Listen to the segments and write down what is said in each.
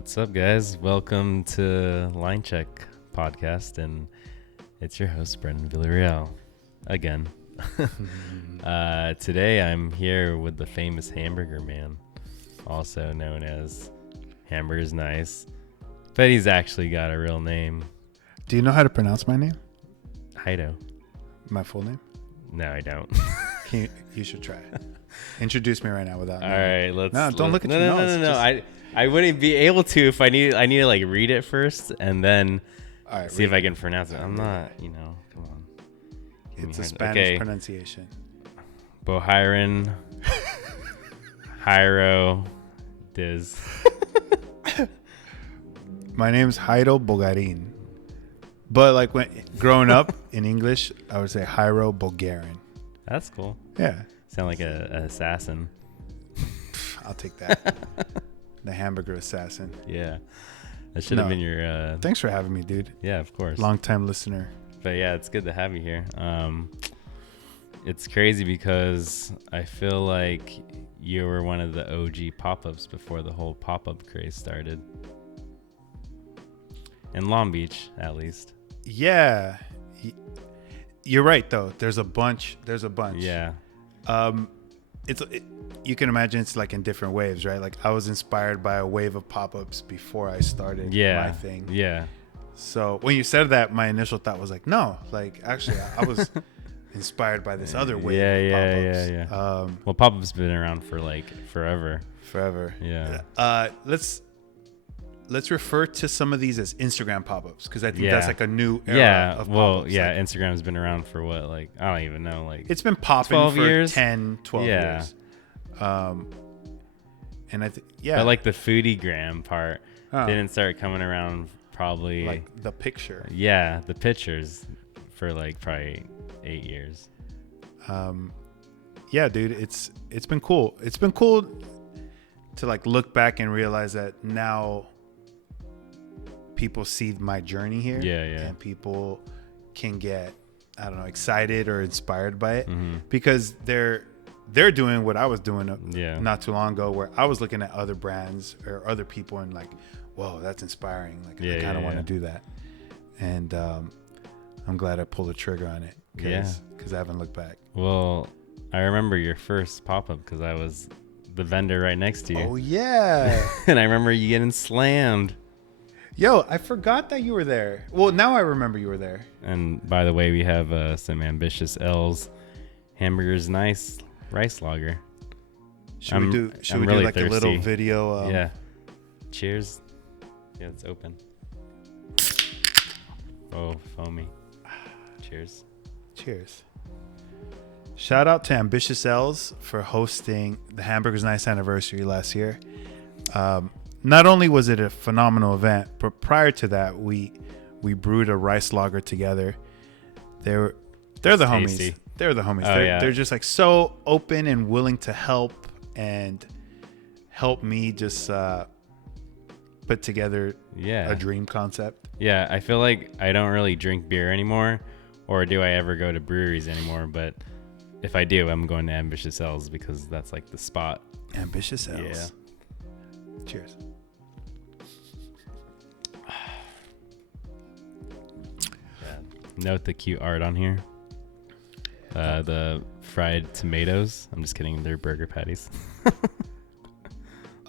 What's up, guys? Welcome to Linecheck podcast, and it's your host, Brendan Villarreal, again. Today, I'm here with the famous Hamburger Man, also known as Hamburgers Nice, but he's actually got a real name. Do you know how to pronounce my name? Jairo. My full name? No, I don't. You should try it. Introduce me right now without. All right, let's. No, don't look at your nose. No. I wouldn't be able to if I need to like read it first and then see if I can pronounce it. I'm not, come on. It's a Spanish pronunciation. Bogarín, Jairo, Diz. My name's Jairo Bogarín. But like when growing up in English, I would say Jairo Bogarín. That's cool. Yeah. Sound like an assassin. I'll take that. The hamburger assassin. Yeah. That should have been your... Thanks for having me, dude. Yeah, of course. Long-time listener. But yeah, it's good to have you here. It's crazy because I feel like you were one of the OG pop-ups before the whole pop-up craze started. In Long Beach, at least. Yeah. You're right, though. There's a bunch. Yeah. You can imagine it's like in different waves, right? Like I was inspired by a wave of pop-ups before I started my thing. Yeah. So when you said that, my initial thought was like, no, like actually I was inspired by this other wave of pop-ups. Yeah. Well, pop-ups been around for like forever. Yeah. Let's refer to some of these as Instagram pop-ups because I think that's like a new era of pop-ups. Well, yeah, Instagram's been around for what, like, I don't even know, like it's been popping 12 for years? 10, 12 years. And I think, but like the foodie-gram part didn't start coming around probably like the picture. Yeah, the pictures for like probably 8 years. Yeah, dude, it's been cool. It's been cool to like look back and realize that now people see my journey here. Yeah. And people can get, I don't know, excited or inspired by it Mm-hmm. because they're doing what I was doing not too long ago, where I was looking at other brands or other people and like, whoa, that's inspiring. Like I kind of want to do that. And I'm glad I pulled the trigger on it because I haven't looked back. Well, I remember your first pop-up because I was the vendor right next to you. Oh, yeah. And I remember you getting slammed. Yo, I forgot that you were there. Well, now I remember you were there. And by the way, we have some ambitious L's. Hamburgers Nice rice lager. Should we do like thirsty. A little video? Yeah. Cheers. Yeah, it's open. Oh, foamy. Cheers. Cheers. Shout out to Ambitious L's for hosting the Hamburgers Nice anniversary last year. Not only was it a phenomenal event, but prior to that, we brewed a rice lager together. They're the homies. Tasty. They're the homies. Oh, They're just like so open and willing to help me just put together a dream concept. Yeah, I feel like I don't really drink beer anymore, or do I ever go to breweries anymore? But if I do, I'm going to Ambitious L's because that's like the spot. Ambitious L's. Yeah. Cheers. Note the cute art on here. The fried tomatoes. I'm just kidding. They're burger patties.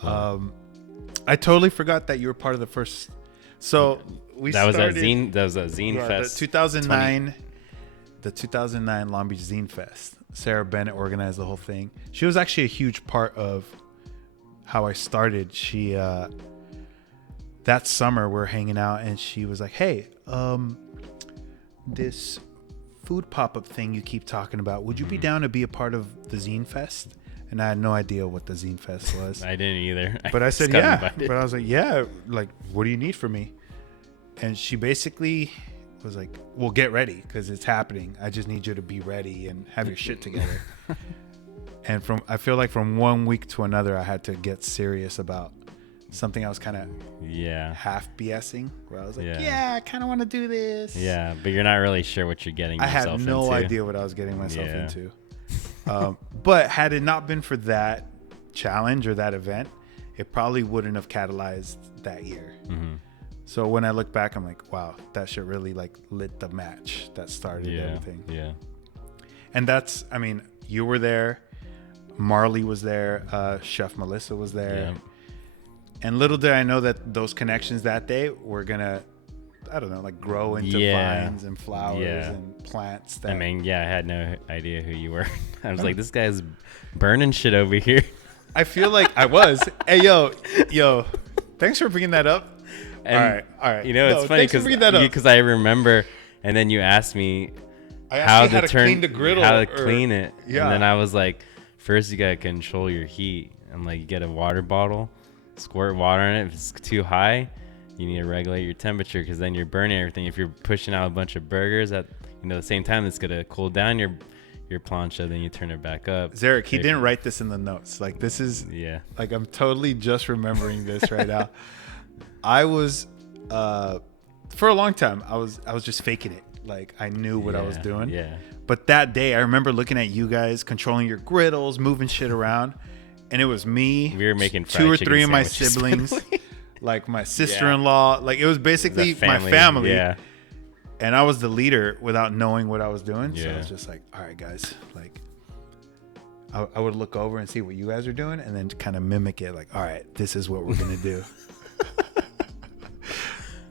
I totally forgot that you were part of the first. So That was a Zine Fest. The 2009 Long Beach Zine Fest. Sarah Bennett organized the whole thing. She was actually a huge part of how I started. She that summer we're hanging out and she was like, hey, this food pop-up thing you keep talking about, would you be down to be a part of the Zine Fest? And I had no idea what the Zine Fest was. I didn't either. But I said yeah. But I was like, yeah, like what do you need from me? And she basically was like, well, get ready because it's happening. I just need you to be ready and have your shit together. And I feel like from 1 week to another, I had to get serious about something I was kind of half BSing, where I was like, I kind of want to do this. Yeah, but you're not really sure what you're getting yourself into. I had no idea what I was getting myself into. But had it not been for that challenge or that event, it probably wouldn't have catalyzed that year. Mm-hmm. So when I look back, I'm like, wow, that shit really like lit the match that started everything. Yeah. And that's, I mean, you were there, Marley was there, Chef Melissa was there. Yeah. And little did I know that those connections that day were gonna, I don't know, like grow into vines and flowers and plants. I mean, I had no idea who you were. I was like, this guy's burning shit over here. I feel like I was. Hey, yo, thanks for bringing that up. And, all right. You know, it's funny because I remember, and then you asked me how to clean the griddle. How to clean it. Yeah. And then I was like, first you got to control your heat. I'm like, you get a water bottle, squirt water in it. If it's too high, you need to regulate your temperature because then you're burning everything. If you're pushing out a bunch of burgers at the same time, it's going to cool down your plancha, then you turn it back up. Zarek, he didn't write this in the notes. Like, this is, like, I'm totally just remembering this right now. I was, for a long time, I was just faking it. Like, I knew what I was doing. Yeah. But that day, I remember looking at you guys controlling your griddles, moving shit around, and it was me. We were making two or three of my siblings, like my sister-in-law. Like, it was basically my family. Yeah. And I was the leader without knowing what I was doing. So I was just like, all right, guys, like, I would look over and see what you guys are doing and then kind of mimic it. Like, all right, this is what we're going to do.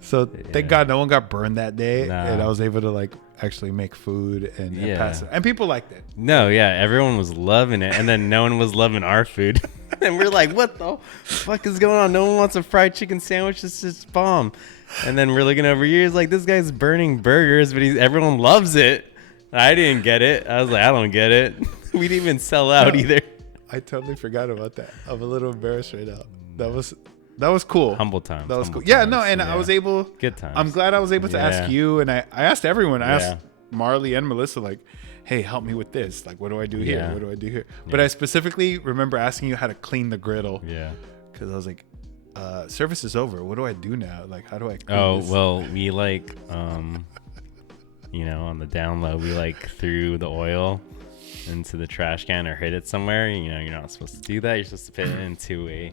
So thank God no one got burned that day. Nah. And I was able to like actually make food and pass it. And people liked it. No, everyone was loving it. And then no one was loving our food. And we're like, what the fuck is going on? No one wants a fried chicken sandwich. It's just bomb. And then we're looking over here. It's like, this guy's burning burgers, but everyone loves it. I didn't get it. I was like, I don't get it. We didn't even sell out either. I totally forgot about that. I'm a little embarrassed right now. That was cool. Humble times. That was cool. Yeah, no, and I was able. Good times. I'm glad I was able to ask you, and I asked everyone. I asked Marley and Melissa, like, hey, help me with this. Like, what do I do here? What do I do here? But I specifically remember asking you how to clean the griddle. Yeah. Because I was like, service is over. What do I do now? Like, how do I clean this? Well, we like, on the down low, we like threw the oil into the trash can or hid it somewhere. You're not supposed to do that. You're supposed to put it into a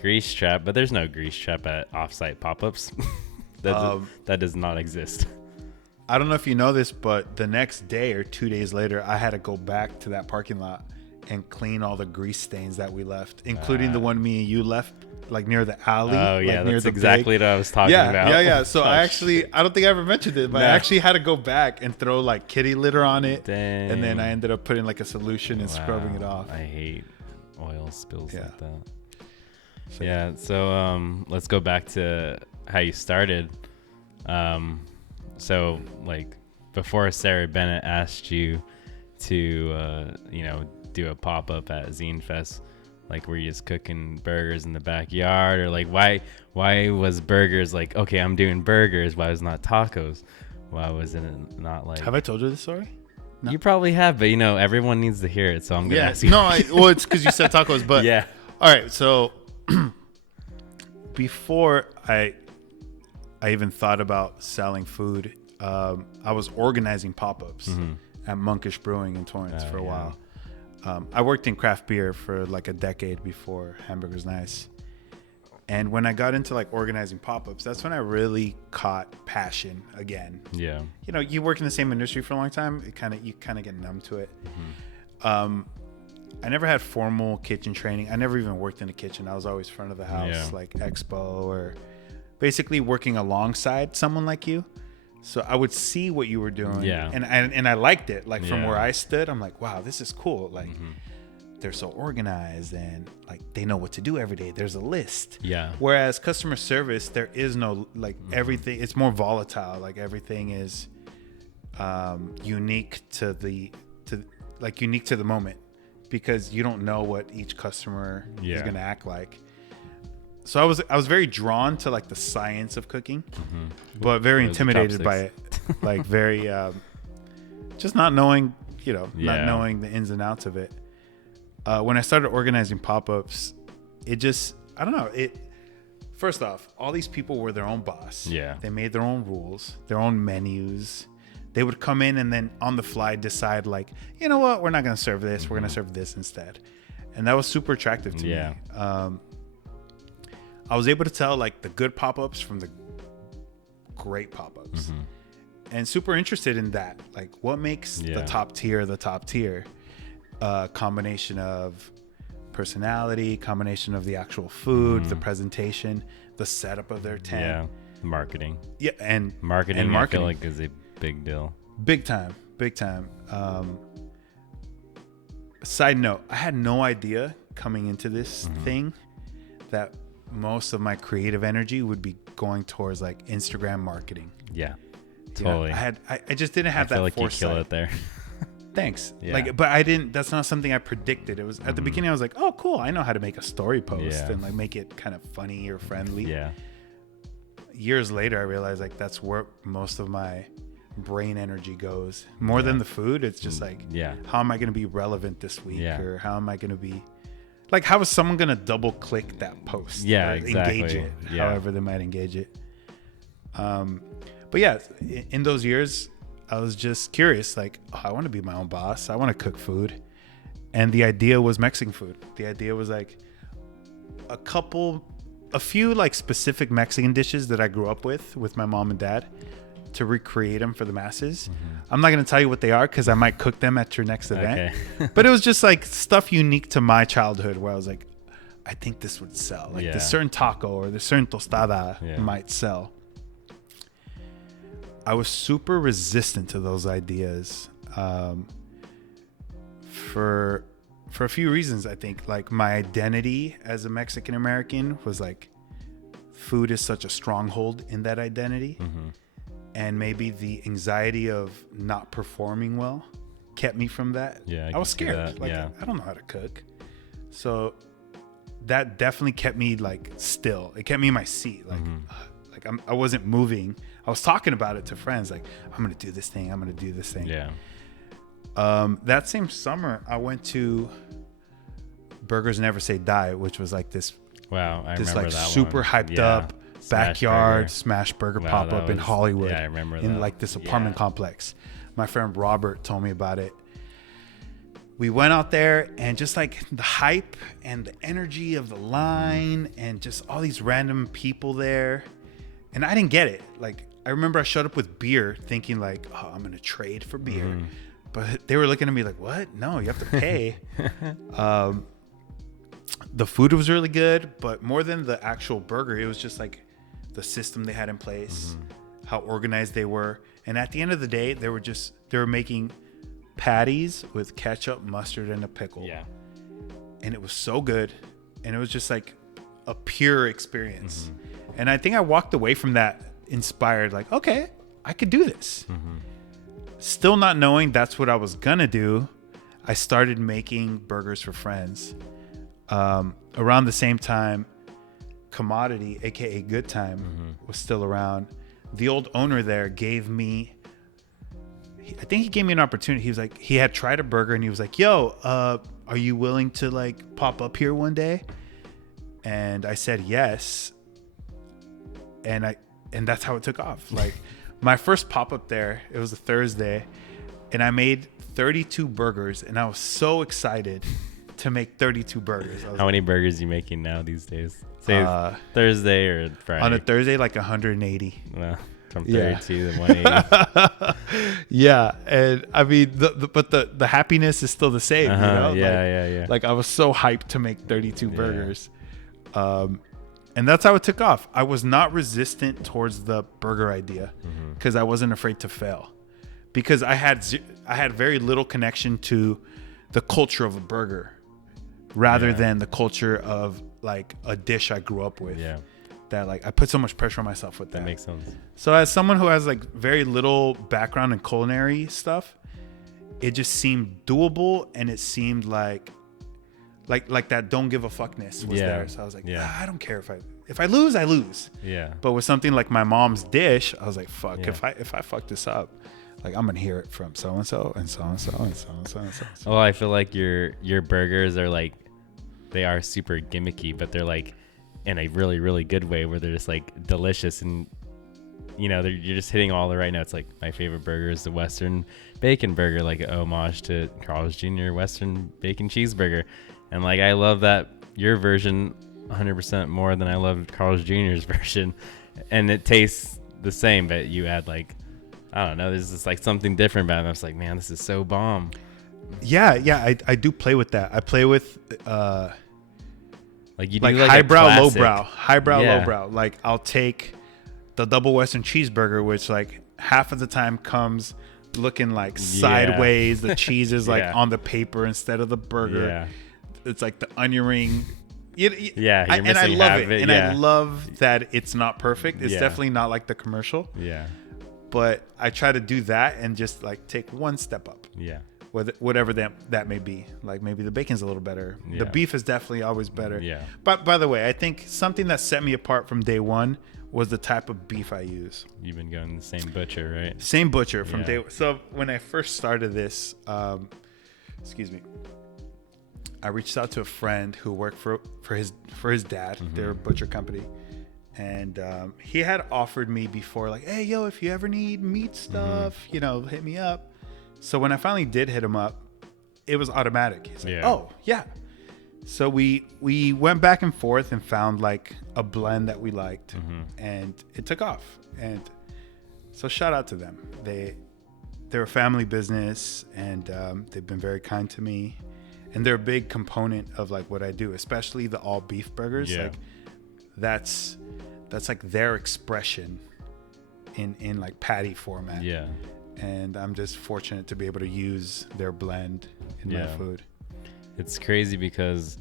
grease trap, but there's no grease trap at offsite pop-ups. That does not exist. I don't know if you know this, but the next day or 2 days later, I had to go back to that parking lot and clean all the grease stains that we left, including the one me and you left, like near the alley. Oh yeah, that's exactly what I was talking about. Yeah. So I don't think I ever mentioned it, but I actually had to go back and throw like kitty litter on it. Dang. And then I ended up putting like a solution and scrubbing it off. I hate oil spills like that. So let's go back to how you started. So like before Sarah Bennett asked you to do a pop-up at Zine Fest, like were you just cooking burgers in the backyard, or like why was burgers like, okay, I'm doing burgers, why was it not tacos? Why was it not like... Have I told you this story? No. You probably have, but everyone needs to hear it, so I'm gonna ask you. No, it's because you said tacos, but all right, so before I even thought about selling food, I was organizing pop-ups at Monkish Brewing in Torrance for a while. I worked in craft beer for like a decade before Hamburgers Nice. And when I got into like organizing pop-ups, that's when I really caught passion again. Yeah. You work in the same industry for a long time, you kind of get numb to it. I never had formal kitchen training. I never even worked in a kitchen. I was always front of the house, like expo, or basically working alongside someone like you. So I would see what you were doing, and I liked it. Like from where I stood, I'm like, wow, this is cool. Like they're so organized and like they know what to do every day. There's a list. Yeah. Whereas customer service, there is no like everything. It's more volatile. Like everything is unique to the moment, because you don't know what each customer is going to act like. So I was very drawn to like the science of cooking, but very intimidated by it. Like very, just not knowing, not knowing the ins and outs of it. When I started organizing pop-ups, it just, I don't know. First off, all these people were their own boss. Yeah. They made their own rules, their own menus. They would come in and then on the fly decide like, you know what, we're not going to serve this. We're going to serve this instead. And that was super attractive to me. I was able to tell like the good pop-ups from the great pop-ups, and super interested in that. Like, what makes the top tier? Combination of personality, combination of the actual food, the presentation, the setup of their tent. Yeah, marketing. Yeah, and marketing. I feel like is a big deal. Big time. Side note, I had no idea coming into this thing that most of my creative energy would be going towards like Instagram marketing. Yeah, totally. I just didn't have that foresight. I feel like you kill it there. Thanks. Yeah. Like, but I didn't. That's not something I predicted. It was at the beginning. I was like, oh, cool. I know how to make a story post and like make it kind of funny or friendly. Yeah. Years later, I realized like that's where most of my brain energy goes. More than the food. It's just like, how am I going to be relevant this week, or how am I going to be like, how is someone going to double click that post? Yeah, exactly. Engage it, however they might engage it. But yeah, in those years, I was just curious, like, oh, I want to be my own boss. I want to cook food. And the idea was Mexican food. The idea was like a few like specific Mexican dishes that I grew up with my mom and dad, to recreate them for the masses. I'm not going to tell you what they are because I might cook them at your next event. Okay. But it was just like stuff unique to my childhood where I was like, I think this would sell. Like this certain taco or this certain tostada might sell. I was super resistant to those ideas for a few reasons. I think like my identity as a Mexican American was like, food is such a stronghold in that identity. And maybe the anxiety of not performing well kept me from that. Yeah, I was scared. Like, I don't know how to cook. So that definitely kept me like still. It kept me in my seat. Like, I wasn't moving. I was talking about it to friends. Like, I'm going to do this thing. I'm going to do this thing. Yeah. That same summer, I went to Burgers Never Say Die, which was like this. Wow, I remember like that super one. Hyped up backyard smash burger pop up in Hollywood. Yeah, I remember that. In like this apartment complex. My friend Robert told me about it. We went out there and just like the hype and the energy of the line and just all these random people there. And I didn't get it. Like, I remember I showed up with beer thinking like, oh, I'm going to trade for beer. But they were looking at me like, what? No, you have to pay. The food was really good, but more than the actual burger, it was just like the system they had in place, how organized they were. And at the end of the day, they were making patties with ketchup, mustard, and a pickle. Yeah. And it was so good. And it was just like a pure experience. And I think I walked away from that inspired, like, okay, I could do this. Still not knowing that's what I was going to do, I started making burgers for friends. Around the same time, Commodity, aka Good Time, was still around. The old owner there gave me, I think he gave me an opportunity. He was like, he had tried a burger and he was like, yo, are you willing to like pop up here one day? And I said yes. And that's how it took off. Like my first pop up there, it was a Thursday, and I made 32 burgers, and I was so excited to make 32 burgers. How many burgers are you making now these days? Say Thursday or Friday? On a Thursday, like 180. Well, from 32 to 180. Yeah, and I mean, but the happiness is still the same. You know? Yeah. Like I was so hyped to make 32 burgers. And that's how it took off. I was not resistant towards the burger idea because I wasn't afraid to fail, because I had very little connection to the culture of a burger rather than the culture of like a dish I grew up with. Yeah. That like I put so much pressure on myself with that. That makes sense. So as someone who has like very little background in culinary stuff, it just seemed doable, and it seemed like that don't give a fuckness was there. So I was like, I don't care if I lose, I lose. Yeah. But with something like my mom's dish, I was like, fuck, if I fuck this up, like I'm gonna hear it from so and so and so and so and so and so and so. Oh, I feel like your burgers are like, they are super gimmicky, but they're like in a really, really good way where they're just like delicious, and you know, you're just hitting all the right notes. Like my favorite burger is the Western bacon burger, like an homage to Carl's Jr. Western bacon cheeseburger. And like, I love that your version 100% more than I love Carl's Jr.'s version, and it tastes the same, but you add like, I don't know, there's just like something different about it. I was like, man, this is so bomb. Yeah, I do play with that. I play with like you do like like highbrow, lowbrow. Like I'll take the double Western cheeseburger, which like half of the time comes looking like sideways. The cheese is like on the paper instead of the burger. Yeah. It's like the onion ring. And I love it. And I love that it's not perfect. It's definitely not like the commercial. Yeah. But I try to do that and just like take one step up. Yeah. Whatever that may be. Like maybe the bacon's a little better. Yeah. The beef is definitely always better. Yeah. But by the way, I think something that set me apart from day one was the type of beef I use. You've been going to the same butcher, right? Same butcher from day one. So when I first started this, I reached out to a friend who worked for his dad, their butcher company. And he had offered me before, like, hey, yo, if you ever need meat stuff, hit me up. So when I finally did hit him up, it was automatic. He's like, oh, yeah. So we went back and forth and found like a blend that we liked, and it took off. And so shout out to them. They're a family business, and they've been very kind to me. And they're a big component of like what I do, especially the all beef burgers. Yeah. Like that's like their expression in like patty format. Yeah. And I'm just fortunate to be able to use their blend in my food. It's crazy because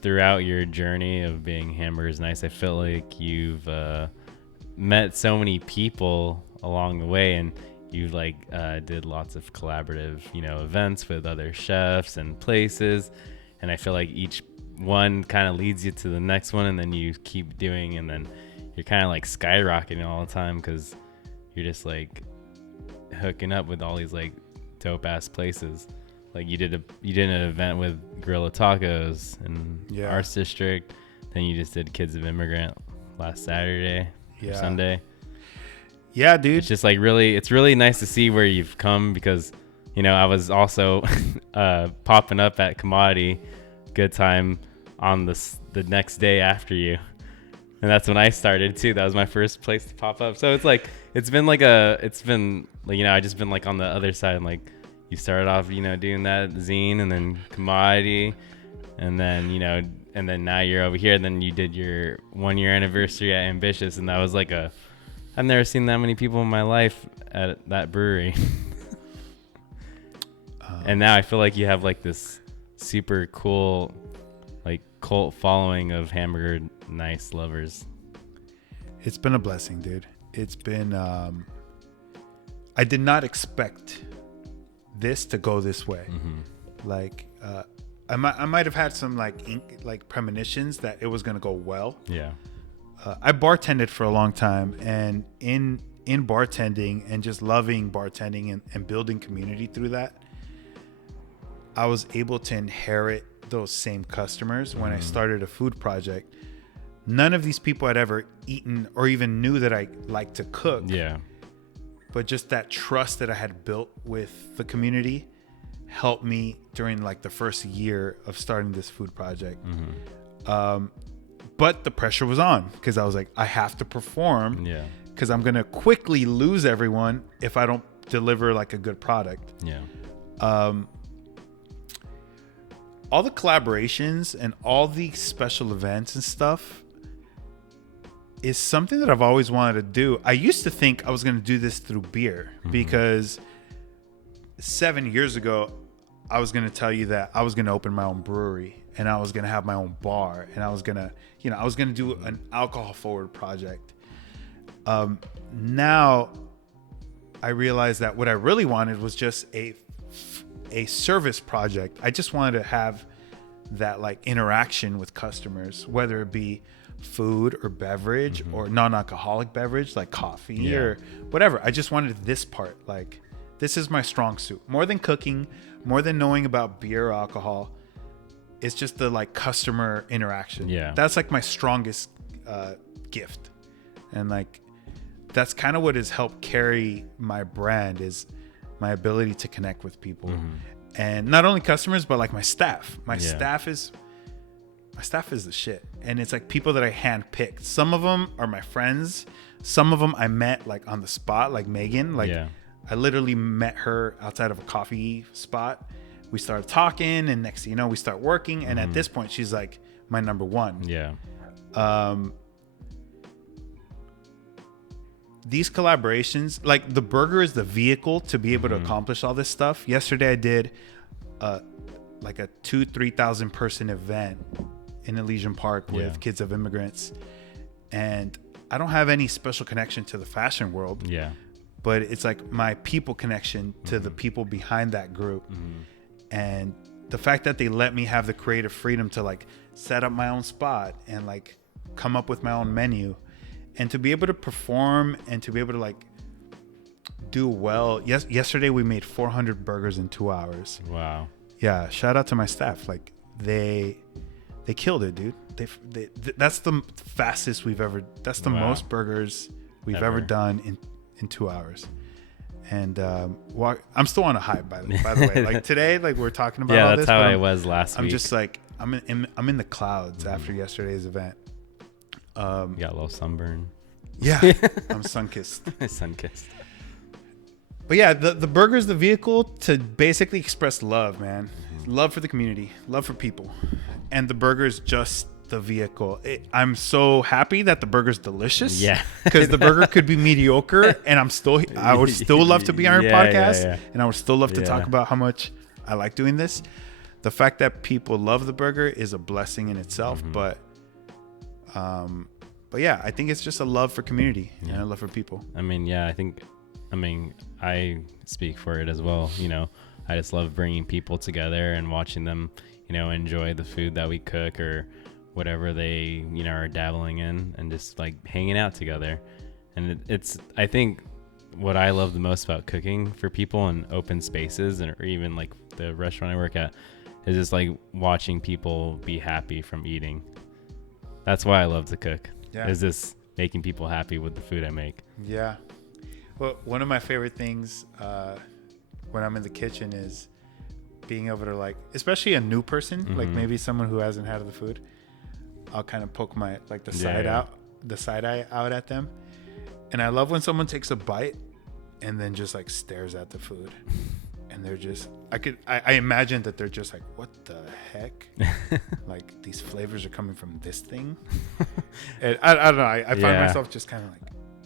throughout your journey of being Hamburgers Nice, I feel like you've met so many people along the way, and you like did lots of collaborative, events with other chefs and places. And I feel like each one kind of leads you to the next one, and then you keep doing, and then you're kind of like skyrocketing all the time because you're just like hooking up with all these like dope ass places. Like you did an event with Gorilla Tacos in Arts District. Then you just did Kids of Immigrant last Saturday or Sunday. Yeah, dude. It's just like it's really nice to see where you've come because, I was also popping up at Commodity Good Time on the next day after you. And that's when I started too. That was my first place to pop up. So it's like, I just been like on the other side. And like you started off, doing that zine and then Commodity and then, and then now you're over here. And then you did your 1 year anniversary at Ambitious. And that was like I've never seen that many people in my life at that brewery. And now I feel like you have like this super cool, like cult following of Hamburger Nice lovers. It's been a blessing, dude. It's been, I did not expect this to go this way. Like, I might have had some like premonitions that it was going to go well. Yeah. I bartended for a long time, and in bartending and just loving bartending and building community through that, I was able to inherit those same customers when I started a food project. None of these people had ever eaten or even knew that I liked to cook. Yeah. But just that trust that I had built with the community helped me during like the first year of starting this food project. But the pressure was on because I was like, I have to perform because I'm going to quickly lose everyone if I don't deliver like a good product. Yeah. All the collaborations and all the special events and stuff is something that I've always wanted to do. I used to think I was going to do this through beer because 7 years ago, I was going to tell you that I was going to open my own brewery and I was going to have my own bar and I was going to do an alcohol forward project. Now I realized that what I really wanted was just a service project. I just wanted to have that like interaction with customers, whether it be food or beverage or non-alcoholic beverage like coffee or whatever. I just wanted this part. Like, this is my strong suit. More than cooking, more than knowing about beer or alcohol, it's just the like customer interaction. Yeah. That's like my strongest gift. And like, that's kind of what has helped carry my brand is my ability to connect with people. And not only customers, but like my staff. My staff is my staff is the shit. And it's like people that I handpicked. Some of them are my friends. Some of them I met like on the spot, like Megan. Like I literally met her outside of a coffee spot. We started talking, and next thing you know, we start working. And at this point, she's like my number one. Yeah. These collaborations, like the burger is the vehicle to be able to accomplish all this stuff. Yesterday I did like a 2,000-3,000 person event in Elysian Park with kids of immigrants, and I don't have any special connection to the fashion world, but it's like my people connection to the people behind that group. And the fact that they let me have the creative freedom to like set up my own spot and like come up with my own menu, and to be able to perform and to be able to like do well. Yesterday we made 400 burgers in 2 hours. Wow. Yeah. Shout out to my staff. Like they killed it, dude. That's the fastest we've ever, that's the most burgers we've ever done in 2 hours. And I'm still on a high by the way. Like today, like we're talking about all this. Yeah, that's how I was last week. I'm just like, I'm in the clouds after yesterday's event. You got a little sunburn. Yeah, I'm sun-kissed. Sun-kissed. But yeah, the burger is the vehicle to basically express love, man. Love for the community, love for people. And the burger is just the vehicle. I'm so happy that the burger's delicious. Yeah. Because the burger could be mediocre, and I would still love to be on your podcast, and I would still love to talk about how much I like doing this. The fact that people love the burger is a blessing in itself, but yeah, I think it's just a love for community and a love for people. I mean, I speak for it as well. You know, I just love bringing people together and watching them, you know, enjoy the food that we cook or whatever they, you know, are dabbling in, and just like hanging out together. And it's, I think what I love the most about cooking for people in open spaces, and or even like the restaurant I work at, is just like watching people be happy from eating. That's why I love to cook. Yeah. Is this making people happy with the food I make? Yeah. Well, one of my favorite things when I'm in the kitchen is being able to, like, especially a new person, like maybe someone who hasn't had the food, I'll kind of poke my like the side eye out at them. And I love when someone takes a bite and then just like stares at the food. And they're just, I imagine that they're just like, what the heck? Like, these flavors are coming from this thing. And I don't know. I find myself just kind of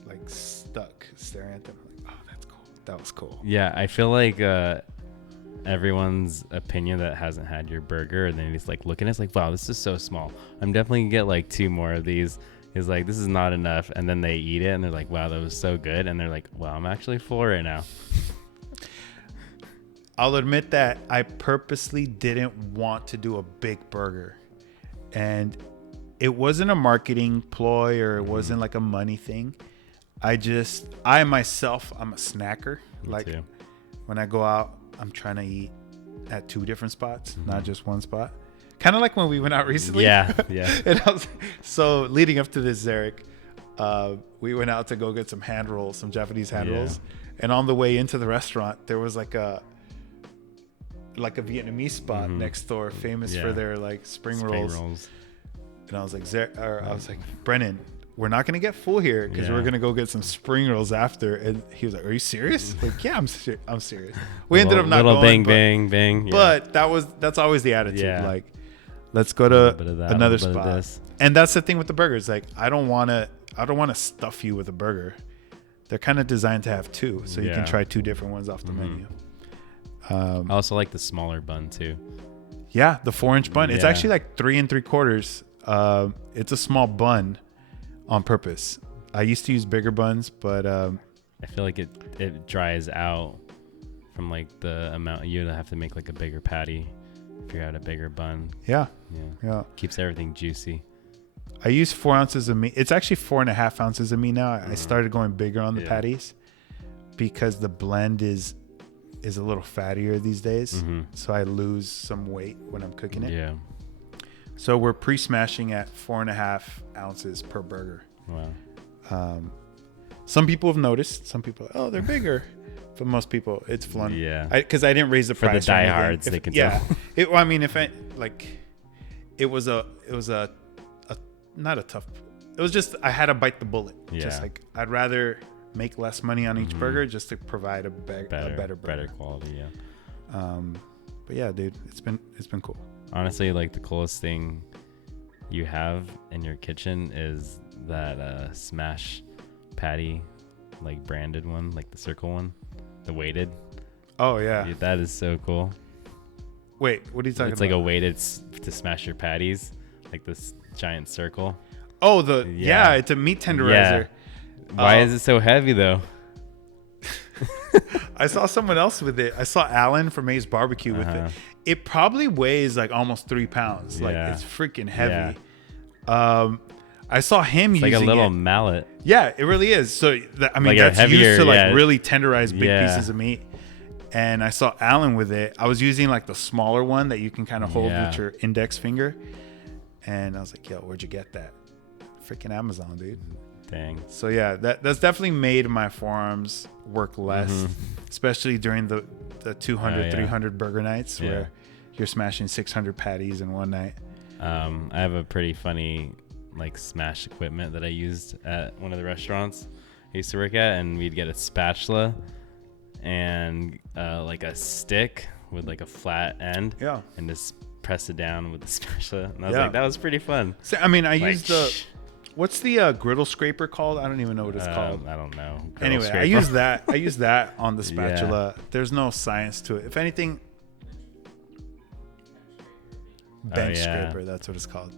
like stuck staring at them. Like, oh, that's cool. That was cool. Yeah, I feel like everyone's opinion that hasn't had your burger, and then he's like looking at it's like, wow, this is so small. I'm definitely gonna get like 2 more of these. He's like, this is not enough. And then they eat it and they're like, wow, that was so good. And they're like, wow, I'm actually full right now. I'll admit that I purposely didn't want to do a big burger, and it wasn't a marketing ploy, or it wasn't like a money thing. I myself, I'm a snacker. Me like too. When I go out, I'm trying to eat at 2 different spots, not just one spot. Kind of like when we went out recently. Yeah. And so leading up to this, Zarek, we went out to go get some hand rolls, some Japanese hand rolls. And on the way into the restaurant, there was like a Vietnamese spot next door, famous for their like spring rolls. And I was like, Brennan, we're not gonna get full here because we're gonna go get some spring rolls after. And he was like, are you serious? Like, yeah, I'm serious. We ended up not going. Bang. But that's always the attitude. Yeah. Like, let's go to another spot. And that's the thing with the burgers. Like, I don't wanna stuff you with a burger. They're kind of designed to have 2, so you can try 2 different ones off the menu. I also like the smaller bun too. Yeah, the 4-inch bun. It's actually like 3 3/4. It's a small bun on purpose. I used to use bigger buns, but I feel like it dries out from like the amount. You'd have to make like a bigger patty if you had a bigger bun. Yeah. Keeps everything juicy. I use 4 ounces of meat. It's actually 4.5 ounces of meat now. I started going bigger on the patties because the blend is a little fattier these days. So I lose some weight when I'm cooking it. Yeah. So we're pre-smashing at 4.5 ounces per burger. Wow. Some people have noticed. Some people, oh, they're bigger. For most people, it's fun. Yeah. Because I didn't raise the price. For the diehards, they can tell. I mean, if I like, it was a not a tough. It was just I had to bite the bullet. Yeah. Just like I'd rather make less money on each burger just to provide a better burger. Better quality. Yeah. But yeah, dude, it's been cool. Honestly, like the coolest thing you have in your kitchen is that smash patty, like branded one, like the circle one, the weighted. Oh yeah, dude, that is so cool. Wait, what are you talking about? It's like a weighted to smash your patties, like this giant circle. Oh, it's a meat tenderizer. Yeah. Why is it so heavy though? I saw someone else with it. I saw Alan from Mae's Barbecue with it. It probably weighs like almost 3 pounds. Like it's freaking heavy. Yeah. I saw him using like a little mallet. Yeah, it really is. So I mean, like that's heavier, used to like really tenderize big pieces of meat. And I saw Alan with it. I was using like the smaller one that you can kind of hold with your index finger. And I was like, yo, where'd you get that? Freaking Amazon, dude. Dang. So yeah, that's definitely made my forearms work less, especially during the 200, 300 burger nights where you're smashing 600 patties in one night. I have a pretty funny like smash equipment that I used at one of the restaurants I used to work at, and we'd get a spatula and like a stick with like a flat end, and just press it down with the spatula. And I was like, that was pretty fun. So, I mean, I used the what's the griddle scraper called? I don't even know what it's called. I don't know. Anyway, scraper. I use that on the spatula. There's no science to it. If anything, bench scraper. That's what it's called.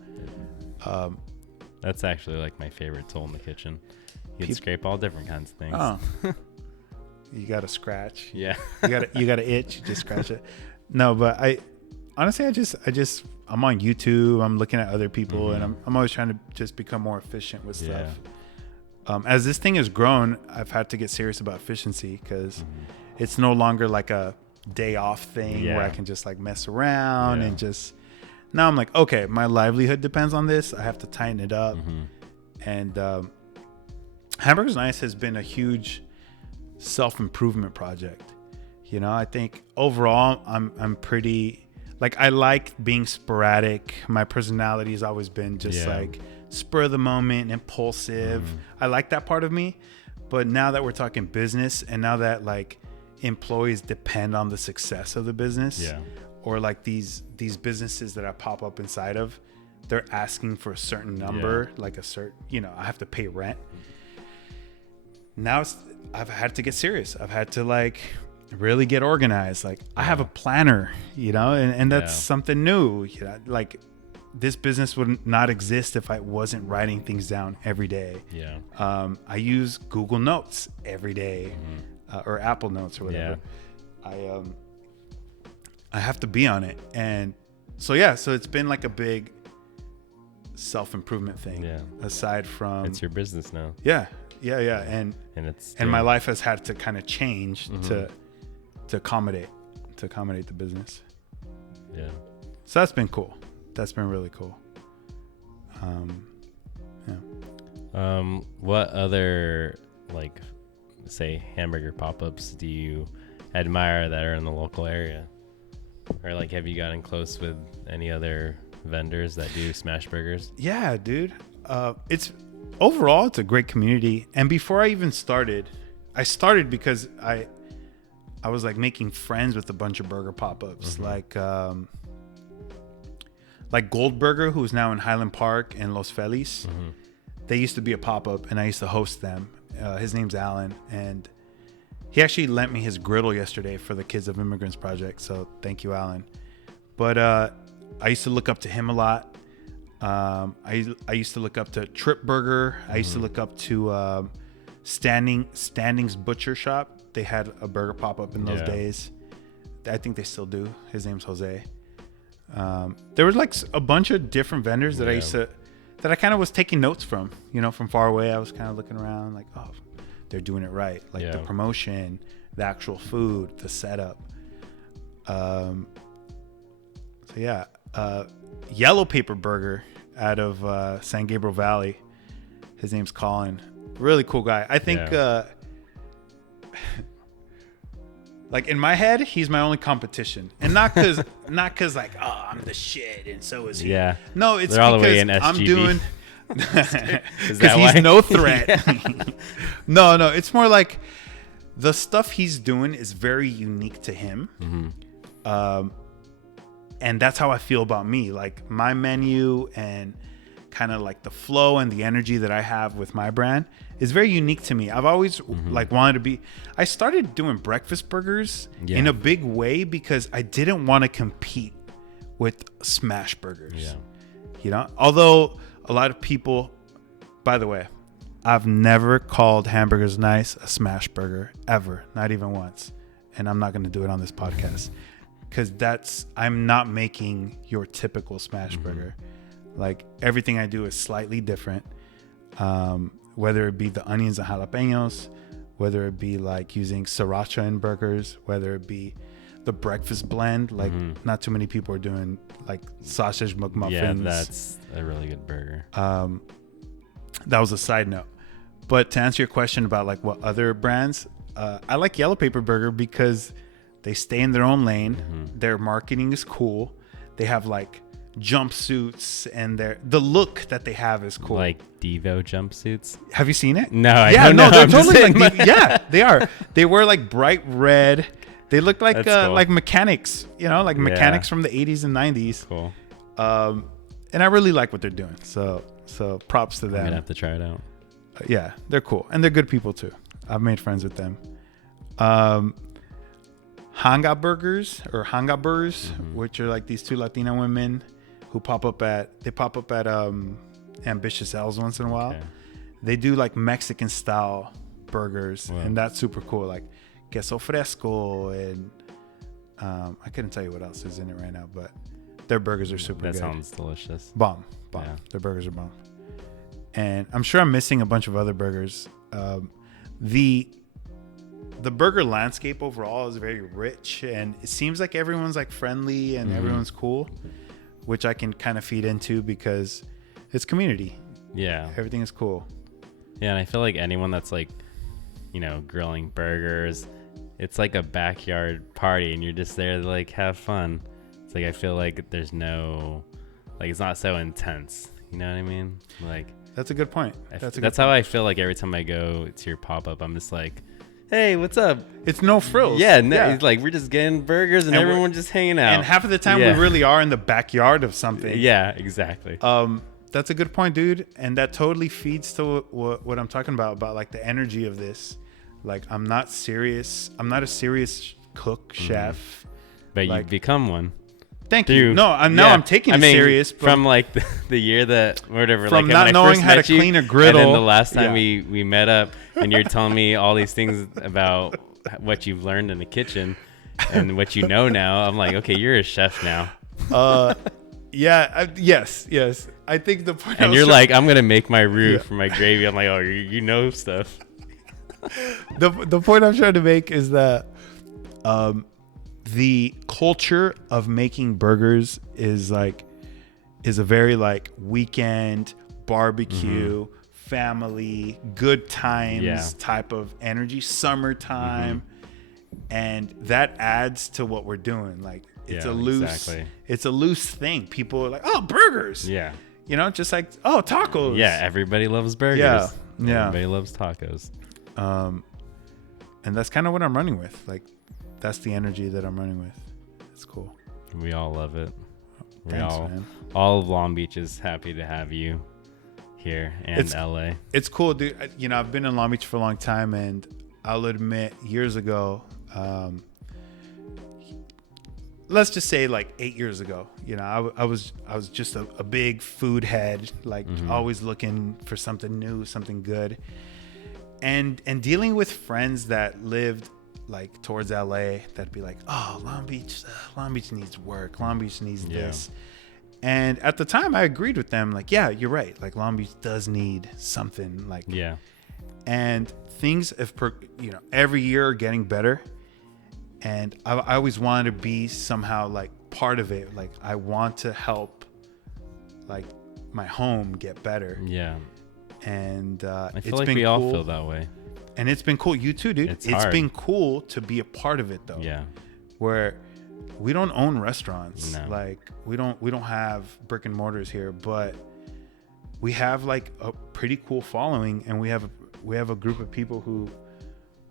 That's actually like my favorite tool in the kitchen. You can scrape all different kinds of things. Oh. You got to scratch. Yeah. you got to itch. You just scratch it. No, but honestly, I'm on YouTube. I'm looking at other people, and I'm always trying to just become more efficient with stuff. As this thing has grown, I've had to get serious about efficiency because it's no longer like a day off thing where I can just like mess around and just. Now I'm like, okay, my livelihood depends on this. I have to tighten it up. And Hamburgers Nice has been a huge self-improvement project. You know, I think overall I'm pretty like I like being sporadic. My personality has always been just like spur of the moment, impulsive. I like that part of me. But now that we're talking business, and now that like employees depend on the success of the business, or like these businesses that I pop up inside of, they're asking for a certain number, like a certain, you know, I have to pay rent. Now I've had to get serious. I've had to like really get organized. Like I have a planner, you know, and that's something new. You know, like this business would not exist if I wasn't writing things down every day. I use Google Notes every day, or Apple Notes or whatever. I have to be on it. And so it's been like a big self-improvement thing. Aside from it's your business now. And my life has had to kind of change to accommodate the business. So that's been cool. That's been really cool. What other like say hamburger pop-ups do you admire that are in the local area? Or like have you gotten close with any other vendors that do smash burgers? Yeah, dude. It's overall it's a great community. And before I even started, I started because I was like making friends with a bunch of burger pop-ups, like Goldburger, who's now in Highland Park and Los Feliz. They used to be a pop-up, and I used to host them. His name's Alan, and he actually lent me his griddle yesterday for the Kids of Immigrants Project. So thank you, Alan. But I used to look up to him a lot. I used to look up to Trip Burger. I used to look up to Standing's Butcher Shop. They had a burger pop-up in those days. I think they still do. His name's Jose. There was like a bunch of different vendors that I kind of was taking notes from, you know, from far away. I was kind of looking around like, oh, they're doing it right. Like the promotion, the actual food, the setup. Yellow Paper Burger out of San Gabriel Valley. His name's Colin. Really cool guy. I think Like in my head, he's my only competition, and not because like, oh, I'm the shit, and so is he. Yeah. No, it's They're all the because way in SGB. I'm doing. Is Because that he's why? no threat. No, it's more like the stuff he's doing is very unique to him. And that's how I feel about me. Like my menu and kind of like the flow and the energy that I have with my brand is very unique to me. I've always like wanted to be. I started doing breakfast burgers in a big way because I didn't want to compete with smash burgers. Yeah. You know, although a lot of people, by the way, I've never called Hamburgers Nice a smash burger ever, not even once. And I'm not going to do it on this podcast because I'm not making your typical smash burger. Like everything I do is slightly different. Whether it be the onions and jalapenos, whether it be like using sriracha in burgers, whether it be the breakfast blend, like not too many people are doing like sausage McMuffins. Yeah, that's a really good burger. That was a side note. But to answer your question about like what other brands, I like Yellow Paper Burger because they stay in their own lane. Their marketing is cool. They have like jumpsuits and the look that they have is cool. Like Devo jumpsuits. Have you seen it? No, I don't know. They're totally like yeah, they are. They wear like bright red. They look like cool. like mechanics, you know, like mechanics from the 80s and 90s. Cool. And I really like what they're doing. So props to them. I'm gonna have to try it out. Yeah, they're cool. And they're good people too. I've made friends with them. Hanga Burgers or Hanga Burgers, which are like these two Latina women who pop up at Ambitious L's once in a while. Okay. They do like Mexican style burgers. Wow. And that's super cool. Like queso fresco and I couldn't tell you what else is in it right now, but their burgers are super good. That sounds delicious. Bomb. Yeah. Their burgers are bomb. And I'm sure I'm missing a bunch of other burgers. The burger landscape overall is very rich, and it seems like everyone's like friendly and everyone's cool, which I can kind of feed into because it's community. Yeah. Everything is cool. Yeah, and I feel like anyone that's like, you know, grilling burgers, it's like a backyard party and you're just there to like have fun. It's like I feel like there's no, like it's not so intense. You know what I mean? Like that's a good point. That's how I feel like every time I go to your pop-up. I'm just like, hey, what's up? It's no frills. Yeah, it's like we're just getting burgers and everyone's just hanging out. And half of the time we really are in the backyard of something. Yeah, exactly. That's a good point, dude. And that totally feeds to what I'm talking about like the energy of this. Like I'm not serious. I'm not a serious cook, chef. But like, you've become one. Thank you. No, I'm taking it serious. But from like the year that whatever, from like not knowing how to clean a griddle. And then the last time we met up, and you're telling me all these things about what you've learned in the kitchen and what you know now. I'm like, okay, you're a chef now. Yes. I think the point. And you're like, I'm gonna make my roux for my gravy. I'm like, oh, you know stuff. The point I'm trying to make is that the culture of making burgers is a very like weekend barbecue, family, good times type of energy, summertime, and that adds to what we're doing. Like it's a loose thing. People are like, oh, burgers. Yeah. You know, just like, oh, tacos. Yeah, everybody loves burgers. Yeah. Everybody loves tacos. And that's kind of what I'm running with. Like, that's the energy that I'm running with. It's cool. We all love it. Thanks, man. All of Long Beach is happy to have you here and LA. It's cool, dude. You know, I've been in Long Beach for a long time, and I'll admit, years ago, let's just say like 8 years ago, you know, I was just a big food head, like always looking for something new, something good. And dealing with friends that lived like towards LA, that'd be like, oh, Long Beach needs work. Long Beach needs this. And at the time I agreed with them. Like, yeah, you're right. Like Long Beach does need something like, and things every year are getting better. And I always wanted to be somehow like part of it. Like I want to help like my home get better. Yeah. And I feel like we all feel that way. And it's been cool. You too, dude. It's been cool to be a part of it, though. Yeah. Where we don't own restaurants. No. Like we don't have brick and mortars here, but we have like a pretty cool following, and we have a group of people who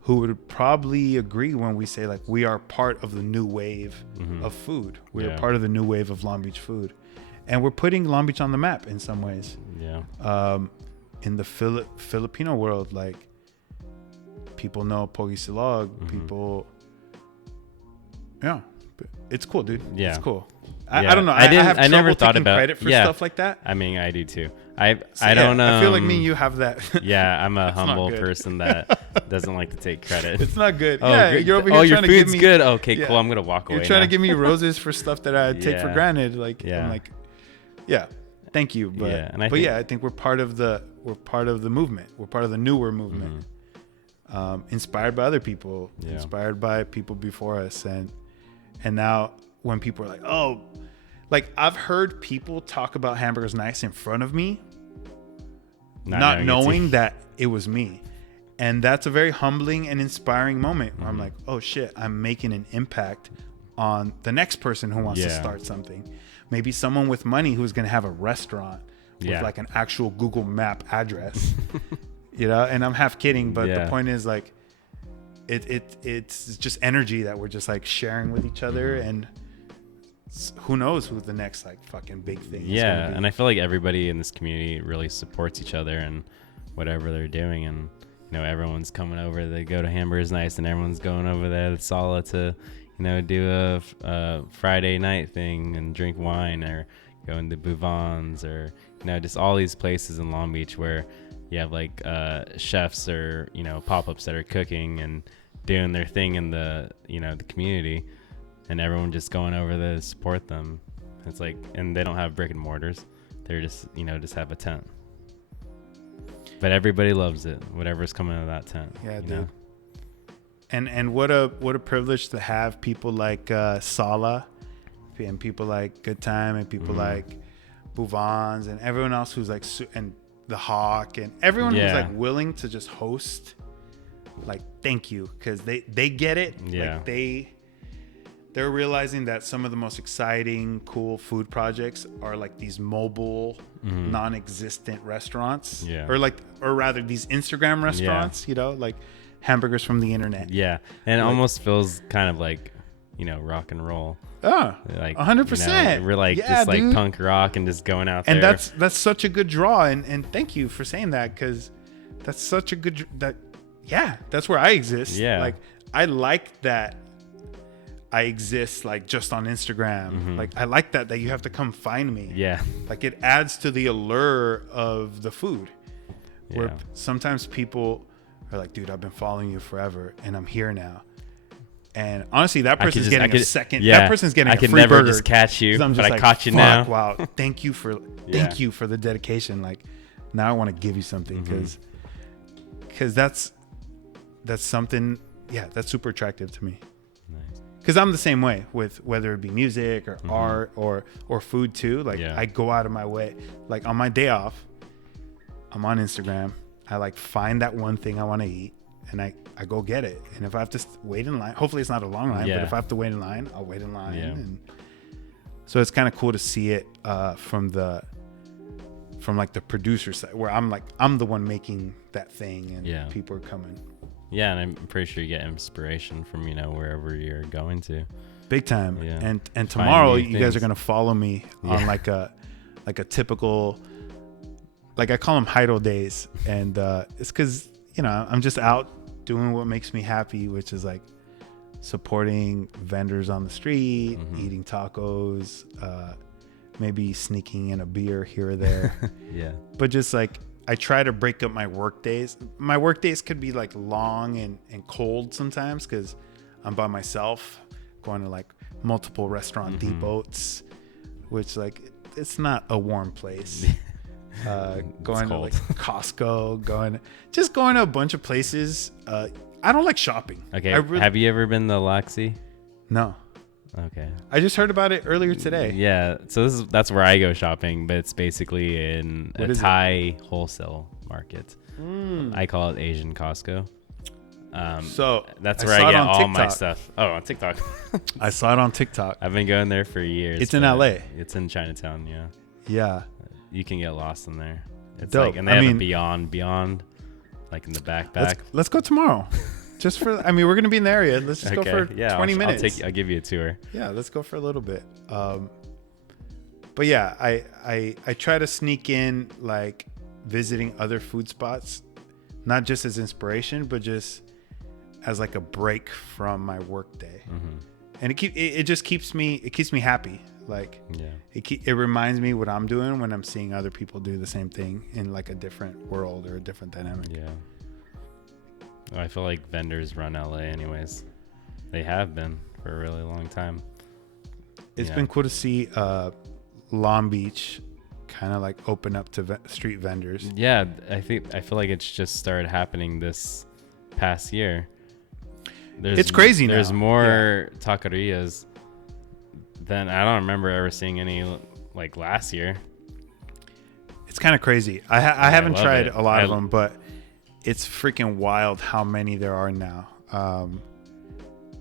would probably agree when we say like we are part of the new wave of food. We are part of the new wave of Long Beach food, and we're putting Long Beach on the map in some ways. Yeah. In the Filipino world, like people know Pogi Silog. People, yeah, it's cool, dude. Yeah, it's cool. I don't know. I never thought about credit for stuff like that. I mean, I do too. I don't know. I feel like me and you have that. Yeah, I'm a humble person that doesn't like to take credit. It's not good. Oh, yeah, you're over here your trying to give food's me good. Okay, cool. I'm gonna walk away. You're trying now. to give me roses for stuff that I take for granted. Like, I'm like, yeah, thank you, but I think we're part of the movement. We're part of the newer movement, inspired by other people, inspired by people before us, and now when people are like, oh. Like, I've heard people talk about Hamburgers Nice in front of me, not knowing that it was me. And that's a very humbling and inspiring moment where I'm like, oh, shit, I'm making an impact on the next person who wants to start something. Maybe someone with money who's going to have a restaurant with, like, an actual Google Map address. You know? And I'm half kidding, but the point is, like, it's just energy that we're just, like, sharing with each other, and who knows who the next like fucking big thing is gonna be. And I feel like everybody in this community really supports each other and whatever they're doing, and you know, everyone's coming over. They go to Hamburgers Nice, and everyone's going over there to Sala to, you know, do a Friday night thing and drink wine, or going to Bouvans, or you know, just all these places in Long Beach where you have like chefs or, you know, pop-ups that are cooking and doing their thing in the, you know, the community. And everyone just going over there to support them. It's like, and they don't have brick and mortars. They're just, you know, just have a tent. But everybody loves it, whatever's coming out of that tent. Yeah, dude. Know? And what a privilege to have people like Sala, and people like Good Time, and people like Bouvans, and everyone else who's like, and the Hawk, and everyone who's like willing to just host. Like, thank you, because they get it. Yeah. Like they're realizing that some of the most exciting, cool food projects are like these mobile, non-existent restaurants, or rather these Instagram restaurants, you know, like hamburgers from the internet. Yeah. And it almost feels kind of like, you know, rock and roll. Oh, like 100%. You know, we're like just like punk rock and just going out there. And that's such a good draw. And thank you for saying that, because that's such a good, that's where I exist. Yeah. Like, I like that. I exist like just on Instagram. Like, I like that you have to come find me. Yeah. Like, it adds to the allure of the food. Where sometimes people are like, dude, I've been following you forever and I'm here now. And honestly, that person's getting a second. Yeah, that person's getting a free burger. I could never just catch you, but I like, caught you now. Wow. Thank you for the dedication. Like, now I want to give you something, because that's something, that's super attractive to me. Because I'm the same way with whether it be music or art or food too. Like, I go out of my way. Like, on my day off, I'm on Instagram. I like find that one thing I want to eat, and I go get it. And if I have to wait in line, hopefully it's not a long line, but if I have to wait in line, I'll wait in line. Yeah. And so it's kind of cool to see it from like the producer side, where I'm the one making that thing, and people are coming. Yeah, and I'm pretty sure you get inspiration from, you know, wherever you're going to. Big time. Yeah. And tomorrow you guys are gonna follow me on like a typical, like, I call them Jairo days, and it's because, you know, I'm just out doing what makes me happy, which is like supporting vendors on the street, eating tacos, maybe sneaking in a beer here or there. But just like, I try to break up my work days. My work days could be like long and cold sometimes, because I'm by myself, going to like multiple restaurant depots, which, like, it's not a warm place. Going to like Costco, going to a bunch of places. I don't like shopping. Okay. Have you ever been to Loxy? No. Okay. I just heard about it earlier today. Yeah. So that's where I go shopping, but it's basically in a Thai wholesale market. I call it Asian Costco. So that's where I get all my stuff. Oh, on TikTok. I saw it on TikTok. I've been going there for years. It's in LA. It's in Chinatown. Yeah. Yeah. You can get lost in there. It's dope. Like, and they have a beyond, like in the backpack. Let's go tomorrow. Just for, we're going to be in the area. Let's just go for 20 minutes. I'll give you a tour. Yeah, let's go for a little bit. But yeah, I try to sneak in like visiting other food spots, not just as inspiration, but just as like a break from my work day. And it just keeps me happy. Like it reminds me what I'm doing when I'm seeing other people do the same thing in like a different world or a different dynamic. Yeah. I feel like vendors run LA anyways. They have been for a really long time. It's been cool to see Long Beach kind of like open up to street vendors. Yeah, I feel like it's just started happening this past year. It's crazy now. There's more taquerias than I don't remember ever seeing any like last year. It's kind of crazy. I haven't tried a lot of them, but it's freaking wild how many there are now.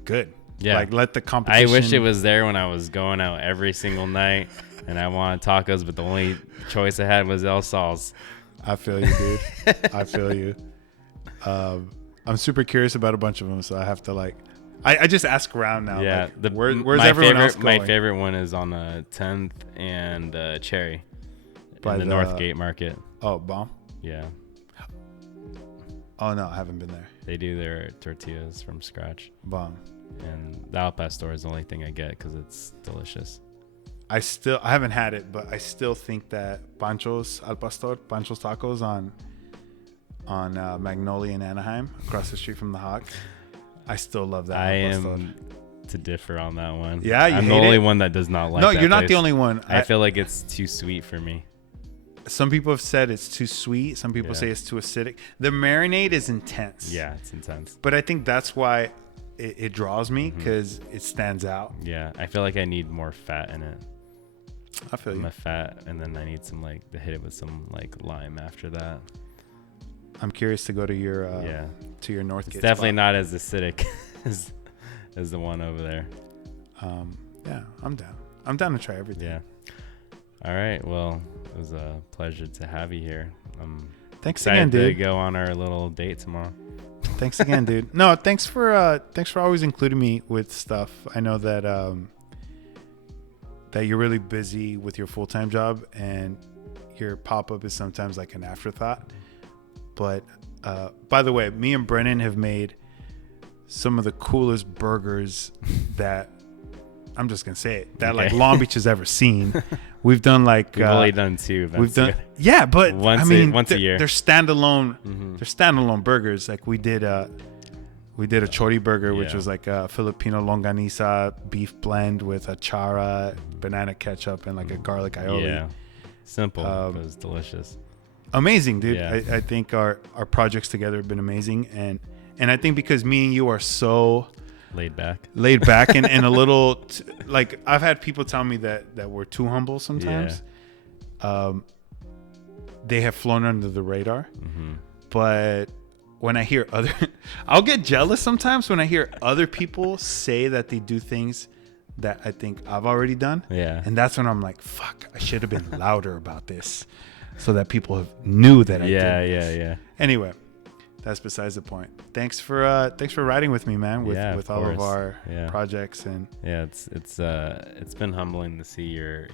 Good. Yeah. Like let the competition. I wish it was there when I was going out every single night and I wanted tacos, but the only choice I had was El Sal's. I feel you, dude. I feel you. I'm super curious about a bunch of them, so I have to like. I just ask around now. Yeah. Like, where's everyone else going? My favorite one is on 10th and Cherry in the Northgate Market. Oh, bomb. Yeah. Oh no, I haven't been there. They do their tortillas from scratch. Bomb. And the Al Pastor is the only thing I get because it's delicious. I haven't had it, but I still think that Pancho's Al Pastor, Pancho's Tacos on Magnolia in Anaheim, across the street from the Hawk. I still love that. I am to differ on that one. Yeah, I'm the only one that does not like. No, that you're not place. the only one. I feel like it's too sweet for me. Some people have said it's too sweet. Some people say it's too acidic. The marinade is intense. Yeah, it's intense. But I think that's why it draws me, because it stands out. Yeah, I feel like I need more fat in it. I feel you. I'm a fat, and then I need some like to hit it with some like lime after that. I'm curious to go to your Northgate. It's definitely not as acidic as the one over there. Yeah, I'm down. I'm down to try everything. Yeah. All right. Well, it was a pleasure to have you here. Thanks again, dude. To go on our little date tomorrow. Thanks again, dude. No, thanks for always including me with stuff. I know that that you're really busy with your full-time job, and your pop-up is sometimes like an afterthought. But by the way, me and Brennan have made some of the coolest burgers that I'm just gonna say it, that like Long Beach has ever seen. We've done like we've only done two. We've done but once a year. They're standalone. They're standalone burgers. Like we did a chori burger, which was like a Filipino longanisa beef blend with achara, banana ketchup, and like a garlic aioli. Yeah, simple, but it was delicious. Amazing, dude. Yeah. I think our projects together have been amazing, and I think because me and you are so laid back and a little like I've had people tell me that we're too humble sometimes. They have flown under the radar. But when I hear I'll get jealous sometimes when I hear other people say that they do things that I think I've already done. Yeah. And that's when I'm like, fuck, I should have been louder about this so that people knew that I did this. Yeah. Anyway, that's besides the point. Thanks for riding with me, man, with all of our projects. And it's been humbling to see your,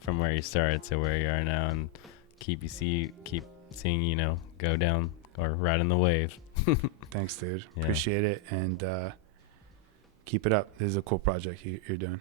from where you started to where you are now, and keep seeing, go down or ride in the wave. Thanks, dude. Appreciate it. And keep it up. This is a cool project you're doing.